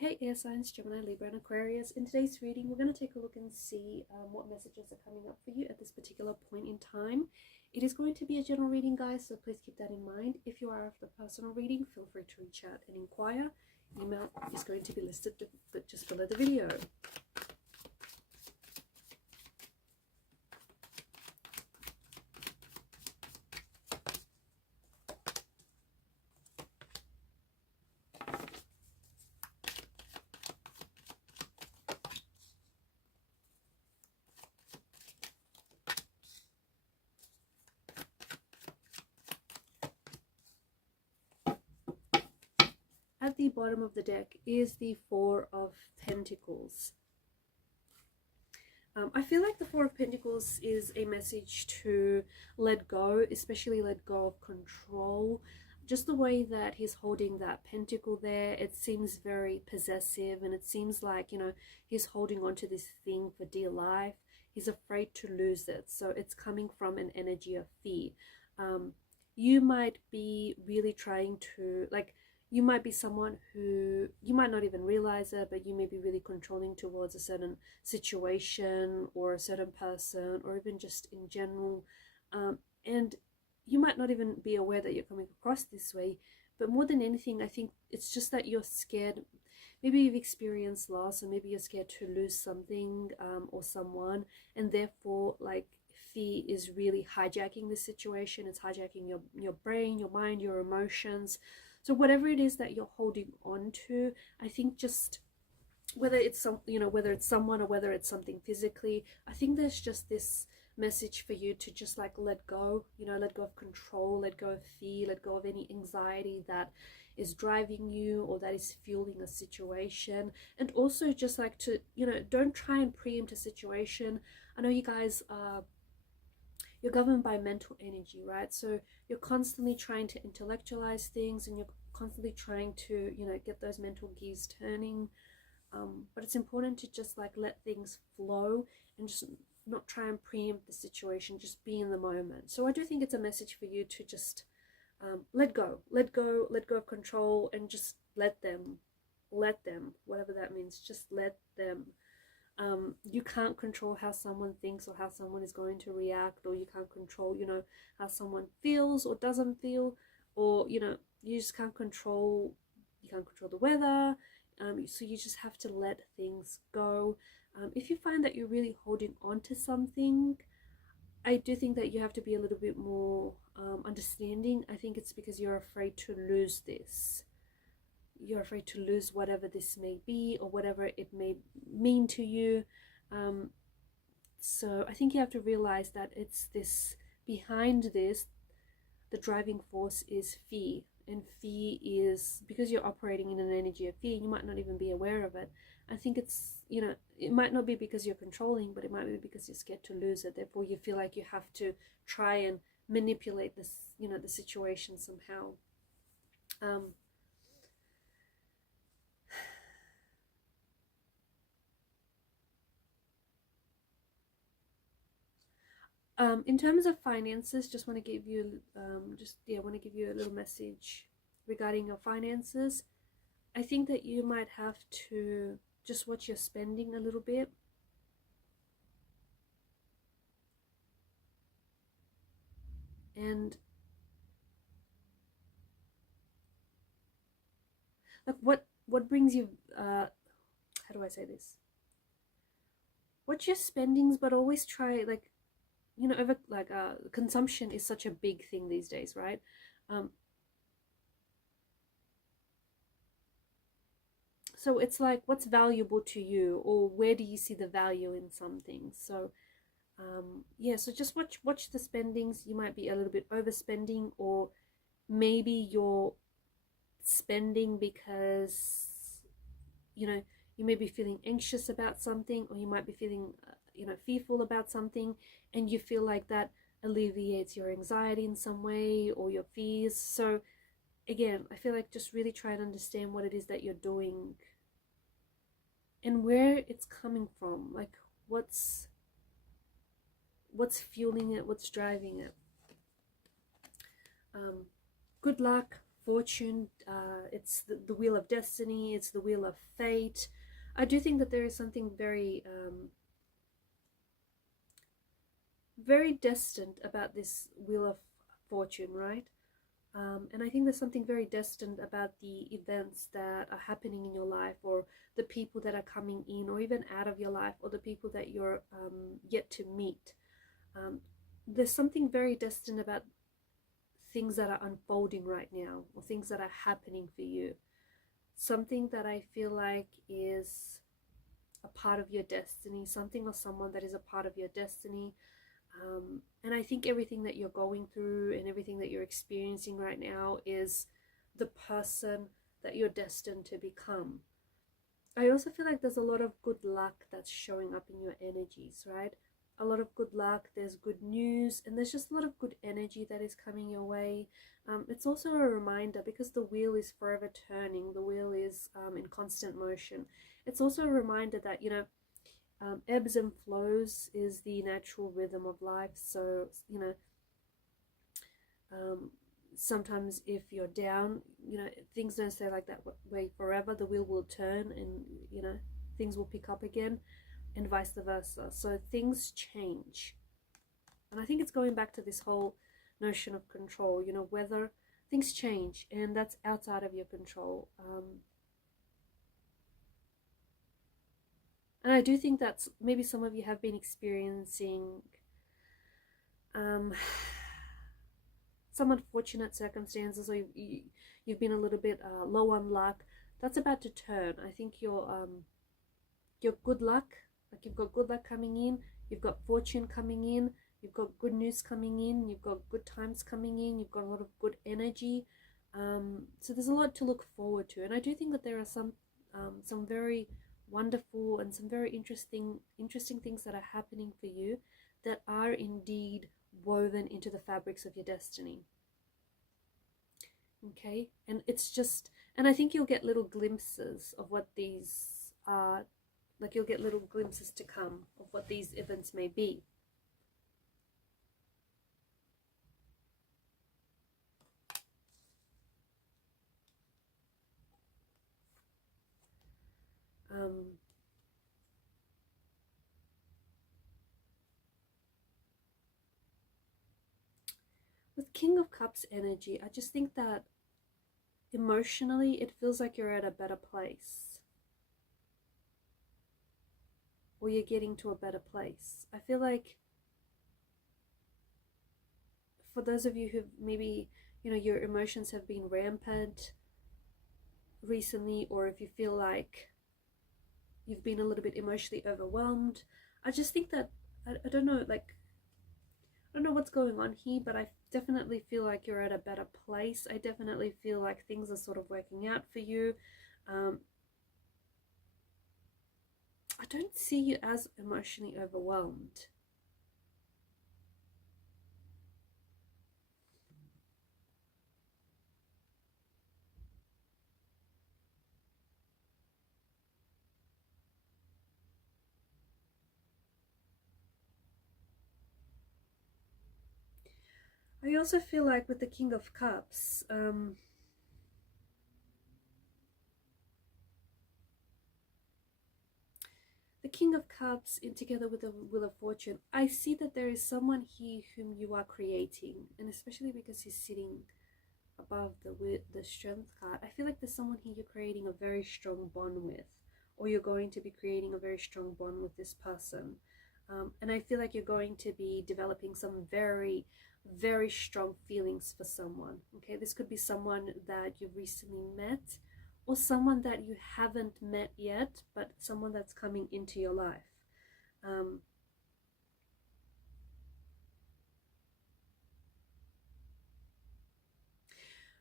Hey air signs, Gemini, Libra and Aquarius. In today's reading, we're going to take a look and see what messages are coming up for you at this particular point in time. It is going to be a general reading, guys, so please keep that in mind. If you are after personal reading, feel free to reach out and inquire. Email is going to be listed just below the video. At the bottom of the deck is the Four of Pentacles. I feel like the Four of Pentacles is a message to let go, especially let go of control. Just the way that he's holding that pentacle there, it seems very possessive, and it seems like, you know, he's holding on to this thing for dear life. He's afraid to lose it. So it's coming from an energy of fear. You might be really trying to, like, you might be someone who, you might not even realize it, but you may be really controlling towards a certain situation or a certain person, or even just in general. And you might not even be aware that you're coming across this way. But more than anything, I think it's just that you're scared. Maybe you've experienced loss, or maybe you're scared to lose something or someone. And therefore, like, fear is really hijacking the situation. It's hijacking your brain, your mind, your emotions. So whatever it is that you're holding on to, I think just whether it's whether it's someone or whether it's something physically, I think there's just this message for you to just like let go, let go of control, let go of fear, let go of any anxiety that is driving you or that is fueling a situation. And also just like to, don't try and preempt a situation. I know you guys are, you're governed by mental energy, right? So you're constantly trying to intellectualize things, and you're constantly trying to, get those mental gears turning. But it's important to just like let things flow and just not try and preempt the situation, just be in the moment. So I do think it's a message for you to just let go of control, and just let them, whatever that means, just let them. You can't control how someone thinks or how someone is going to react, or you can't control, how someone feels or doesn't feel, or, you just can't control, the weather. So you just have to let things go. If you find that you're really holding on to something, I do think that you have to be a little bit more understanding. I think it's because you're afraid to lose this. You're afraid to lose whatever this may be, or whatever it may mean to you. So I think you have to realize that it's this, behind this, the driving force is fear. And fear is, because you're operating in an energy of fear, you might not even be aware of it. I think it's, it might not be because you're controlling, but it might be because you're scared to lose it. Therefore, you feel like you have to try and manipulate this, the situation somehow. In terms of finances, just want to give you, want to give you a little message regarding your finances. I think that you might have to just watch your spending a little bit. And like what brings you, how do I say this? Watch your spendings, but always try, like, consumption is such a big thing these days, right? So it's like, what's valuable to you, or where do you see the value in something? So yeah, so just watch the spendings. You might be a little bit overspending, or maybe you're spending because you may be feeling anxious about something, or you might be feeling fearful about something, and you feel like that alleviates your anxiety in some way, or your fears. So again, I feel like just really try to understand what it is that you're doing and where it's coming from. Like, what's fueling it, what's driving it. Good luck fortune, it's the wheel of destiny, it's the wheel of fate. I do think that there is something very very destined about this wheel of fortune, right? And I think there's something very destined about the events that are happening in your life, or the people that are coming in or even out of your life, or the people that you're yet to meet. There's something very destined about things that are unfolding right now, or things that are happening for you. Something that I feel like is a part of your destiny, something or someone that is a part of your destiny. And I think everything that you're going through and everything that you're experiencing right now is the person that you're destined to become. I also feel like there's a lot of good luck that's showing up in your energies, right? A lot of good luck, there's good news, and there's just a lot of good energy that is coming your way. It's also a reminder, because the wheel is forever turning, the wheel is in constant motion. It's also a reminder that, you know, ebbs and flows is the natural rhythm of life. So, you know, sometimes if you're down, you know, things don't stay like that way forever. The wheel will turn, and, you know, things will pick up again, and vice versa. So things change. And I think it's going back to this whole notion of control, you know, whether things change, and that's outside of your control. And I do think that maybe some of you have been experiencing some unfortunate circumstances, or you've been a little bit low on luck. That's about to turn. I think your good luck, like you've got good luck coming in, you've got fortune coming in, you've got good news coming in, you've got good times coming in, you've got a lot of good energy. So there's a lot to look forward to, and I do think that there are some very wonderful and some very interesting things that are happening for you, that are indeed woven into the fabrics of your destiny. Okay, and it's just, and I think you'll get little glimpses of what these are, like you'll get little glimpses to come of what these events may be. With King of Cups energy, I just think that emotionally it feels like you're at a better place, or you're getting to a better place. I feel like for those of you who maybe, you know, your emotions have been rampant recently, or if you feel like you've been a little bit emotionally overwhelmed, I just think that I don't know, like, I don't know what's going on here, but I definitely feel like you're at a better place. I definitely feel like things are sort of working out for you. I don't see you as emotionally overwhelmed. I also feel like with the King of Cups, the King of Cups in together with the Wheel of Fortune, I see that there is someone here whom you are creating, and especially because he's sitting above the Strength card, I feel like there's someone here you're creating a very strong bond with, or you're going to be creating a very strong bond with this person. And I feel like you're going to be developing some very, very strong feelings for someone. Okay, this could be someone that you recently met, or someone that you haven't met yet, but someone that's coming into your life.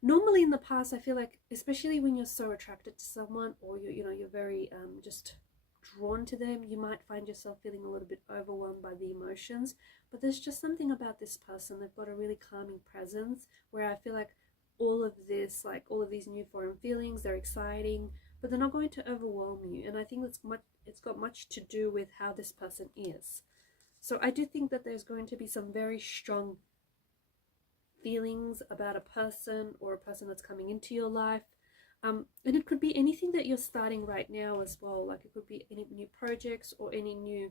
Normally in the past, I feel like, especially when you're so attracted to someone, or you're very just drawn to them, you might find yourself feeling a little bit overwhelmed by the emotions. But there's just something about this person. They've got a really calming presence, where I feel like all of this, like all of these new foreign feelings, they're exciting, but they're not going to overwhelm you. And I think it's got much to do with how this person is. So I do think that there's going to be some very strong feelings about a person or a person that's coming into your life. And it could be anything that you're starting right now as well. Like it could be any new projects or any new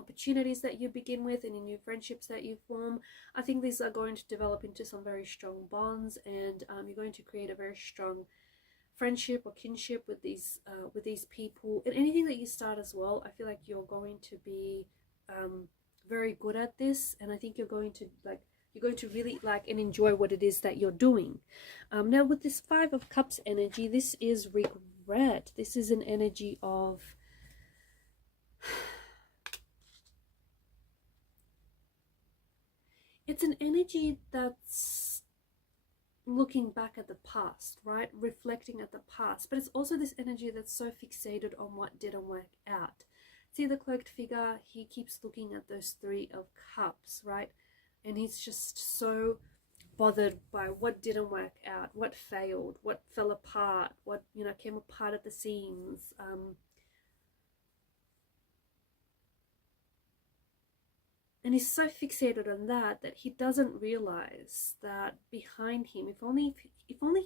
opportunities that you begin with, any new friendships that you form. I think these are going to develop into some very strong bonds, and you're going to create a very strong friendship or kinship with these people. And anything that you start as well, I feel like you're going to be very good at this, and I think you're going to really like and enjoy what it is that you're doing. Now with this Five of Cups energy, this is regret. This is an energy of it's an energy that's looking back at the past, right? Reflecting at the past. But it's also this energy that's so fixated on what didn't work out. See the cloaked figure, he keeps looking at those Three of Cups, right? And he's just so bothered by what didn't work out, what failed, what fell apart, what, you know, came apart at the seams. And he's so fixated on that he doesn't realize that behind him, if only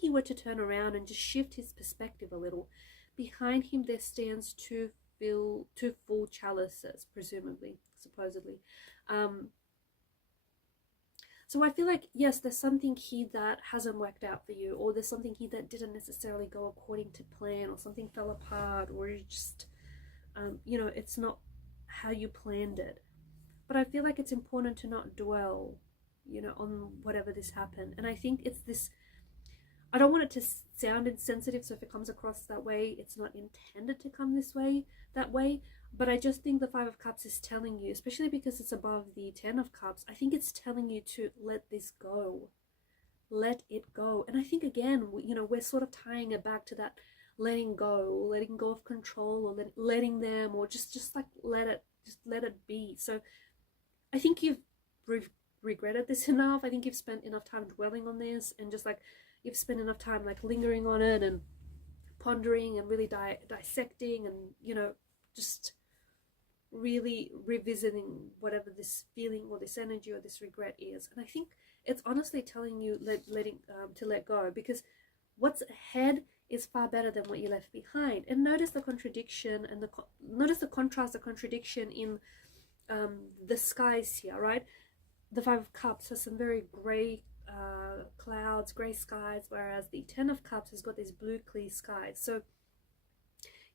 he were to turn around and just shift his perspective a little, behind him there stands two full chalices, supposedly. So I feel like, yes, there's something here that hasn't worked out for you, or there's something here that didn't necessarily go according to plan, or something fell apart, or you just, you know, it's not how you planned it. But I feel like it's important to not dwell, you know, on whatever this happened. And I think it's this, I don't want it to sound insensitive, so if it comes across that way, it's not intended to come that way. But I just think the Five of Cups is telling you, especially because it's above the Ten of Cups, I think it's telling you to let this go. Let it go. And I think, again, you know, we're sort of tying it back to that letting go of control, or letting them, or just like let it be. So I think you've regretted this enough. I think you've spent enough time dwelling on this, and just like you've spent enough time like lingering on it and pondering and really dissecting, and, you know, just really revisiting whatever this feeling or this energy or this regret is. And I think it's honestly telling you to let go, because what's ahead is far better than what you left behind. And notice the contradiction and notice the contrast, the contradiction in the skies here, right? The Five of Cups has some very grey clouds, grey skies, whereas the Ten of Cups has got these blue clear skies. So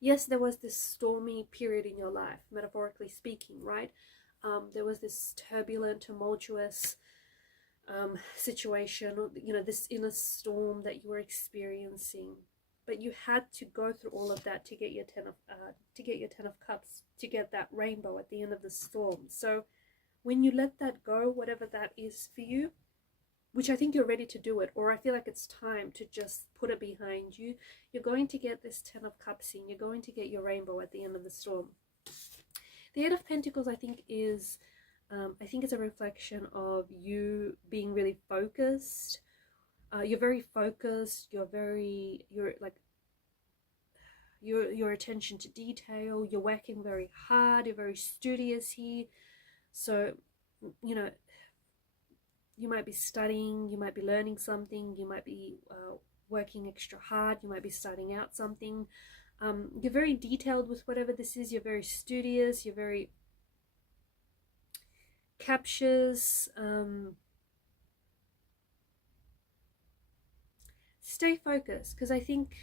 yes, there was this stormy period in your life, metaphorically speaking, right? There was this turbulent, tumultuous situation, you know, this inner storm that you were experiencing. But you had to go through all of that to get your Ten of Cups, to get that rainbow at the end of the storm. So when you let that go, whatever that is for you, which I think you're ready to do it, or I feel like it's time to just put it behind you, you're going to get this Ten of Cups in. You're going to get your rainbow at the end of the storm. The Eight of Pentacles, I think, is it's a reflection of you being really focused. You're very focused. Your attention to detail. You're working very hard. You're very studious here. So, you know, you might be studying, you might be learning something, you might be working extra hard, you might be starting out something. You're very detailed with whatever this is. You're very studious, you're very captious. Stay focused, because I think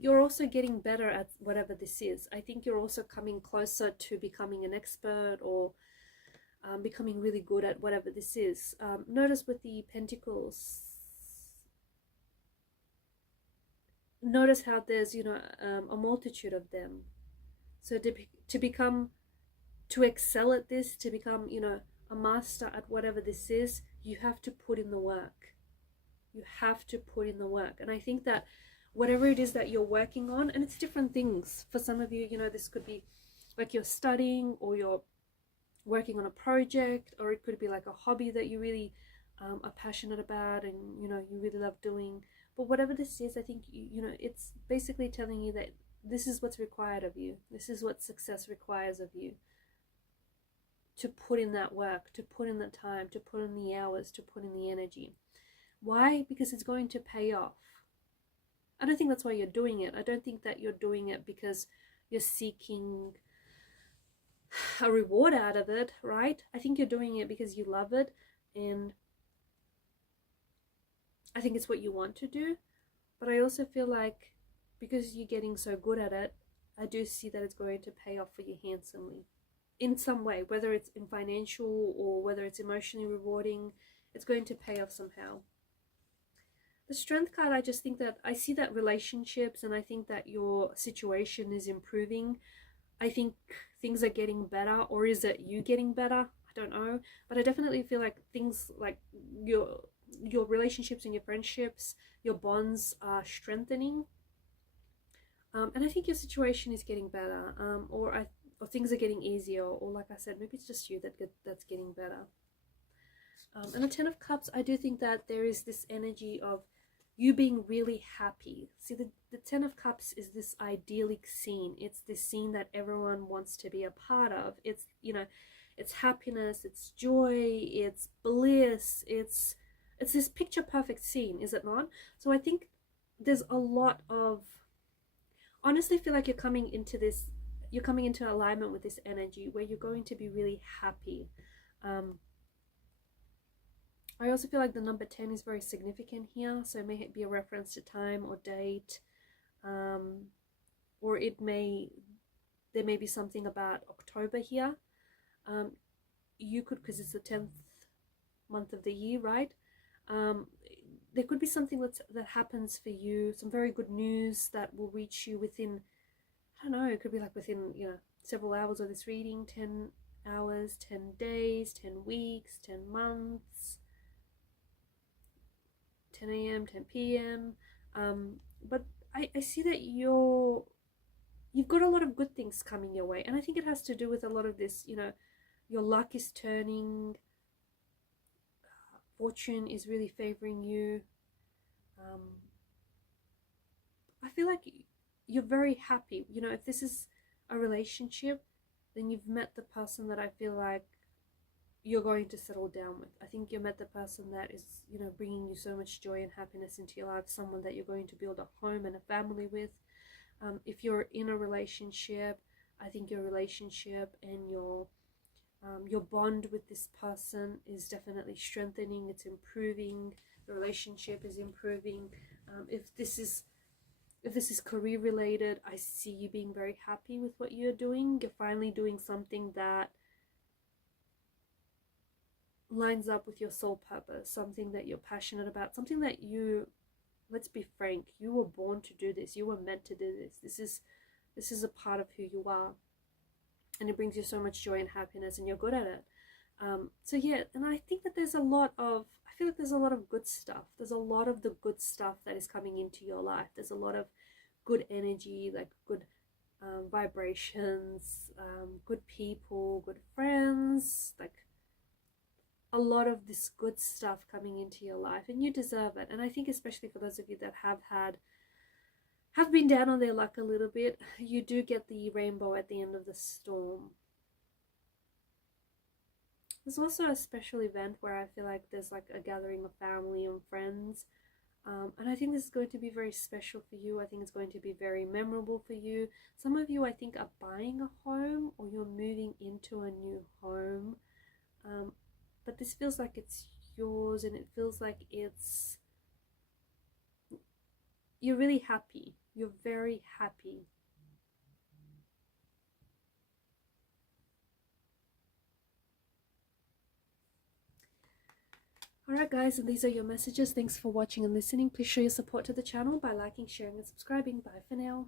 you're also getting better at whatever this is. I think you're also coming closer to becoming an expert, or becoming really good at whatever this is. Notice with the Pentacles, notice how there's, you know, a multitude of them. So to excel at this, to become, you know, a master at whatever this is, you have to put in the work. You have to put in the work. And I think that whatever it is that you're working on, and it's different things. For some of you, you know, this could be like you're studying, or you're working on a project, or it could be like a hobby that you really are passionate about, and, you know, you really love doing. But whatever this is, I think, you know, it's basically telling you that this is what's required of you. This is what success requires of you. to put in that work, to put in the time, to put in the hours, to put in the energy. Why? Because it's going to pay off. I don't think that's why you're doing it. I don't think that you're doing it because you're seeking a reward out of it, right? I think you're doing it because you love it, and I think it's what you want to do. But I also feel like because you're getting so good at it, I do see that it's going to pay off for you handsomely in some way, whether it's in financial or whether it's emotionally rewarding. It's going to pay off somehow. The Strength card, I just think that I see that relationships, and I think that your situation is improving. I think things are getting better, or is it you getting better? I don't know, but I definitely feel like things like your relationships and your friendships, your bonds are strengthening, and I think your situation is getting better, or things are getting easier, or like I said, maybe it's just you that's getting better. And the Ten of Cups, I do think that there is this energy of you being really happy. See, the Ten of Cups is this idyllic scene. It's this scene that everyone wants to be a part of. It's, you know, it's happiness, it's joy, it's bliss, it's this picture perfect scene, is it not? So I think there's a lot of, honestly feel like you're coming into alignment with this energy where you're going to be really happy. I also feel like the number 10 is very significant here, so it may be a reference to time or date, or there may be something about October here. You could, because it's the 10th month of the year, right? There could be something that happens for you, some very good news that will reach you within, I don't know, it could be like within, you know, several hours of this reading, 10 hours, 10 days, 10 weeks, 10 months, 10 a.m., 10 p.m. But I see that you've got a lot of good things coming your way. And I think it has to do with a lot of this, you know, your luck is turning, fortune is really favoring you. I feel like you're very happy. You know, if this is a relationship, then you've met the person that I feel like you're going to settle down with. I think you met the person that is, you know, bringing you so much joy and happiness into your life, someone that you're going to build a home and a family with. If you're in a relationship, I think your relationship and your bond with this person is definitely strengthening, it's improving, the relationship is improving. If this is career related, I see you being very happy with what you're doing. You're finally doing something that lines up with your soul purpose, something that you're passionate about, something that you, let's be frank, you were born to do this, you were meant to do this. This is a part of who you are, and it brings you so much joy and happiness, and you're good at it. So yeah, and I think that there's a lot of, I feel like there's a lot of good stuff. There's a lot of the good stuff that is coming into your life. There's a lot of good energy, like good vibrations, good people, good friends, like a lot of this good stuff coming into your life, and you deserve it. And I think especially for those of you that have been down on their luck a little bit, you do get the rainbow at the end of the storm. There's also a special event where I feel like there's like a gathering of family and friends, and I think this is going to be very special for you. I think it's going to be very memorable for you. Some of you, I think, are buying a home, or you're moving into a new home, but this feels like it's yours, and it feels like you're really happy. You're very happy. Alright guys, and these are your messages. Thanks for watching and listening. Please show your support to the channel by liking, sharing and subscribing. Bye for now.